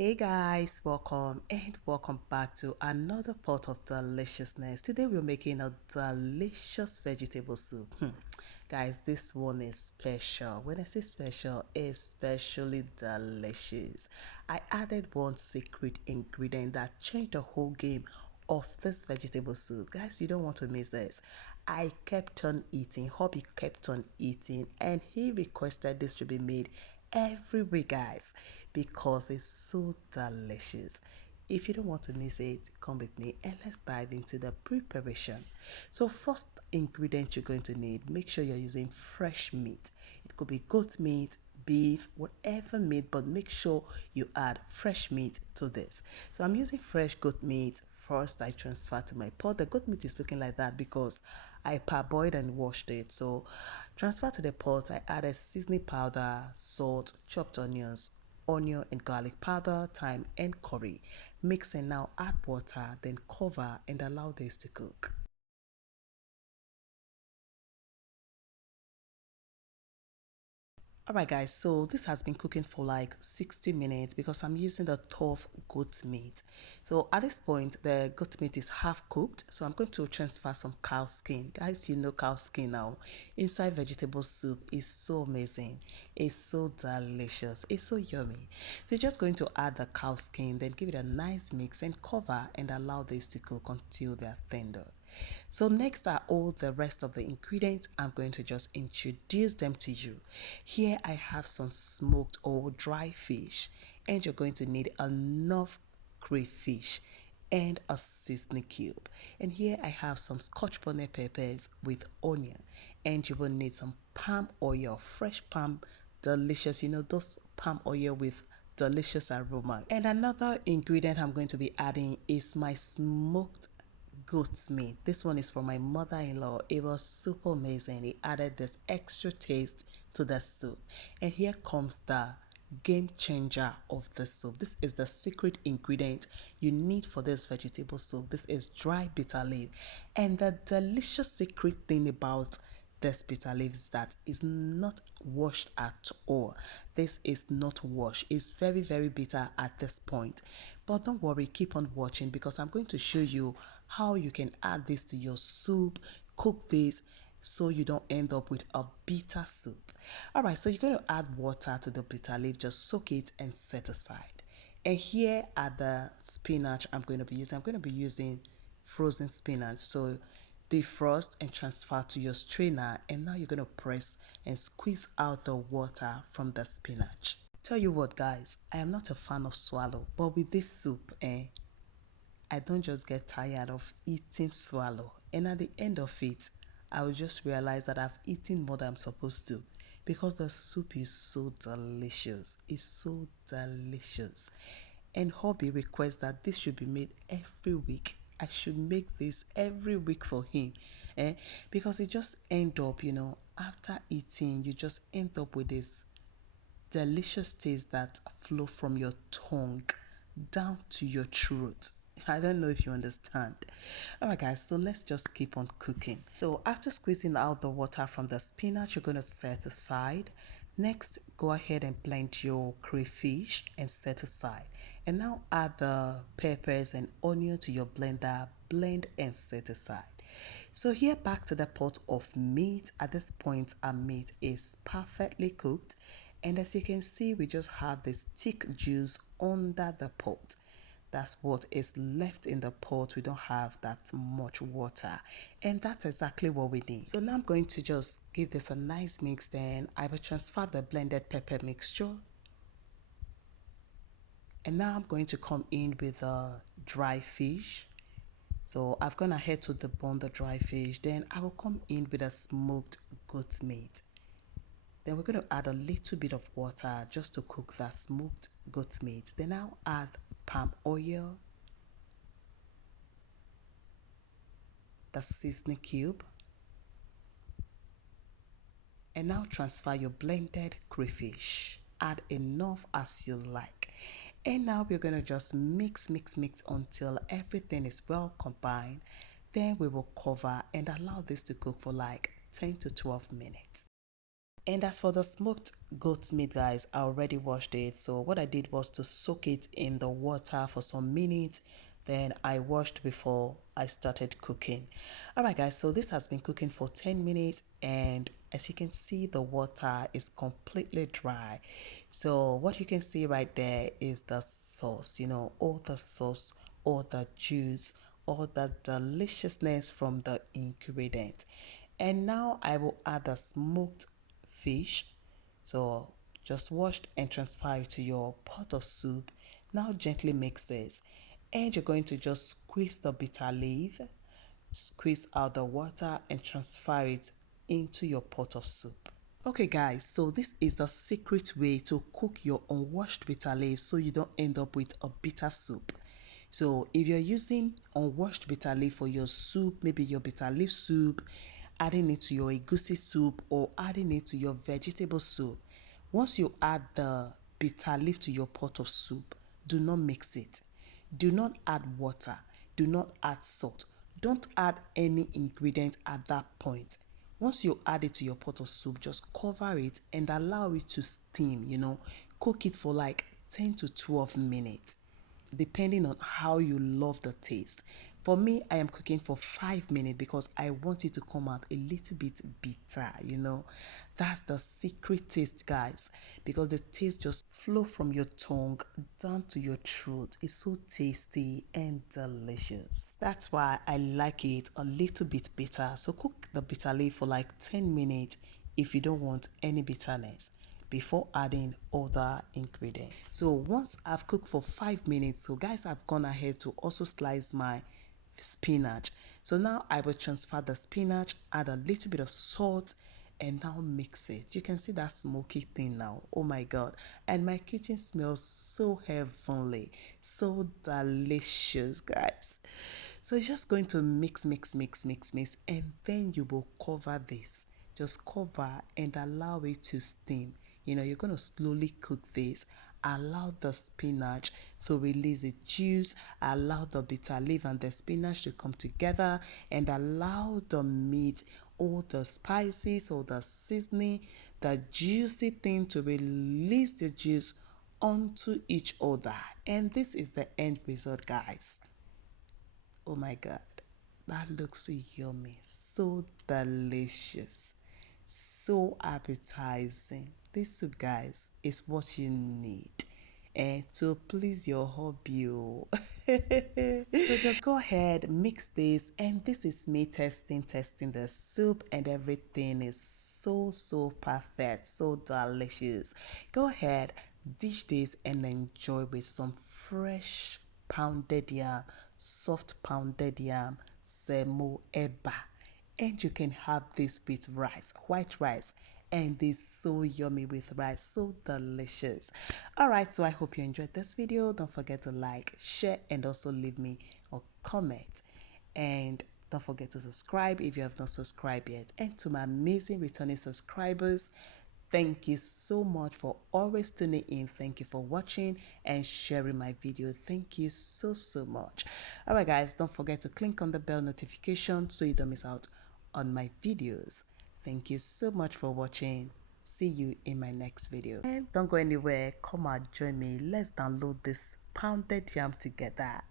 Hey guys, welcome and welcome back to another pot of deliciousness. Today we're making a delicious vegetable soup. Guys, this one is special. When I say special, especially delicious. I added one secret ingredient that changed the whole game of this vegetable soup. Guys, you don't want to miss this. I kept on eating, hubby kept on eating, and he requested this to be made every week, guys, because it's so delicious. If you don't want to miss it, come with me and let's dive into the preparation. So first ingredient you're going to need, make sure you're using fresh meat. It could be goat meat, beef, whatever meat, but make sure you add fresh meat to this. So I'm using fresh goat meat. First I transfer to my pot. The goat meat is looking like that because I parboiled and washed it. So transfer to the pot. I added seasoning powder, salt, chopped onions, onion and garlic powder, thyme and curry. Mix and now add water, then cover and allow this to cook. Alright guys, so this has been cooking for like 60 minutes because I'm using the tough goat meat. So at this point, the goat meat is half cooked. So I'm going to transfer some cow skin. Guys, you know cow skin now. Inside vegetable soup is so amazing. It's so delicious. It's so yummy. So you're just going to add the cow skin, then give it a nice mix and cover and allow this to cook until they're tender. So next are all the rest of the ingredients. I'm going to just introduce them to you. Here I have some smoked or dry fish, and you're going to need enough crayfish and a seasoning cube. And here I have some Scotch bonnet peppers with onion, and you will need some palm oil, fresh palm, delicious, you know those palm oil with delicious aroma. And another ingredient I'm going to be adding is my smoked goat's meat. This one is from my mother-in-law. It was super amazing. It added this extra taste to the soup. And here comes the game changer of the soup. This is the secret ingredient you need for this vegetable soup. This is dry bitter leaf. And the delicious secret thing about this bitter leaf is that it's not washed at all. This is not washed. It's very, very bitter at this point. But don't worry, keep on watching because I'm going to show you how you can add this to your soup, cook this so you don't end up with a bitter soup. All right, so you're going to add water to the bitter leaf, just soak it and set aside. And here are the spinach I'm going to be using frozen spinach. So defrost and transfer to your strainer, and now you're going to press and squeeze out the water from the spinach. Tell you what guys, I am not a fan of swallow, but with this soup, I don't just get tired of eating swallow, and at the end of it, I will just realize that I've eaten more than I'm supposed to because the soup is so delicious. It's so delicious. And hubby requests that this should be made every week. I should make this every week for him, because it just end up, after eating, you just end up with this delicious taste that flow from your tongue down to your throat. I don't know if you understand. Alright guys, so let's just keep on cooking. So after squeezing out the water from the spinach, you're going to set aside. Next, go ahead and blend your crayfish and set aside. And now add the peppers and onion to your blender, blend and set aside. So here back to the pot of meat. At this point, our meat is perfectly cooked. And as you can see, we just have this thick juice under the pot. That's what is left in the pot. We don't have that much water, and that's exactly what we need. So now I'm going to just give this a nice mix. Then I will transfer the blended pepper mixture, and now I'm going to come in with the dry fish. So I've gone ahead to debone the dry fish. Then I will come in with a smoked goat's meat. Then we're going to add a little bit of water just to cook that smoked goat's meat. Then I'll add palm oil, the seasoning cube, and now transfer your blended crayfish. Add enough as you like. And now we're going to just mix until everything is well combined. Then we will cover and allow this to cook for like 10 to 12 minutes. And as for the smoked goat meat, guys, I already washed it. So what I did was to soak it in the water for some minutes. Then I washed before I started cooking. All right, guys, so this has been cooking for 10 minutes. And as you can see, the water is completely dry. So what you can see right there is the sauce, all the sauce, all the juice, all the deliciousness from the ingredient. And now I will add the smoked fish. So just wash and transfer it to your pot of soup. Now gently mix this. And you're going to just squeeze the bitter leaf, squeeze out the water and transfer it into your pot of soup. Okay guys, so this is the secret way to cook your unwashed bitter leaf so you don't end up with a bitter soup. So if you're using unwashed bitter leaf for your soup, maybe your bitter leaf soup, adding it to your egusi soup or adding it to your vegetable soup, once you add the bitter leaf to your pot of soup, do not mix it. Do not add water. Do not add salt. Don't add any ingredient at that point. Once you add it to your pot of soup, just cover it and allow it to steam, Cook it for like 10 to 12 minutes depending on how you love the taste. For me, I am cooking for 5 minutes because I want it to come out a little bit bitter. That's the secret taste, guys, because the taste just flow from your tongue down to your throat. It's so tasty and delicious. That's why I like it a little bit bitter. So cook the bitter leaf for like 10 minutes if you don't want any bitterness before adding other ingredients. So once I've cooked for 5 minutes, so guys, I've gone ahead to also slice my spinach. So now I will transfer the spinach, add a little bit of salt, and now mix it. You can see that smoky thing now. Oh my god. And my kitchen smells so heavenly, so delicious, guys. So you're just going to mix, mix, mix, mix, mix, and then you will cover this. Just cover and allow it to steam. You're going to slowly cook this. Allow the spinach to release its juice. Allow the bitter leaf and the spinach to come together, and allow the meat, all the spices, all the seasoning, the juicy thing to release the juice onto each other. And this is the end result, guys. Oh my god, that looks so yummy, so delicious, so appetizing. This soup, guys, is what you need and to please your hobby. So just go ahead, mix this, and this is me testing the soup, and everything is so perfect, so delicious. Go ahead, dish this and enjoy with some fresh pounded yam, soft pounded yam, semo eba. And you can have this with rice, white rice, and it's so yummy with rice, so delicious. All right, so I hope you enjoyed this video. Don't forget to like, share, and also leave me a comment. And don't forget to subscribe if you have not subscribed yet. And to my amazing returning subscribers, thank you so much for always tuning in. Thank you for watching and sharing my video. Thank you so much. All right, guys, don't forget to click on the bell notification so you don't miss out on my videos. Thank you so much for watching. See you in my next video. And don't go anywhere. Come and join me. Let's download this pounded yam together.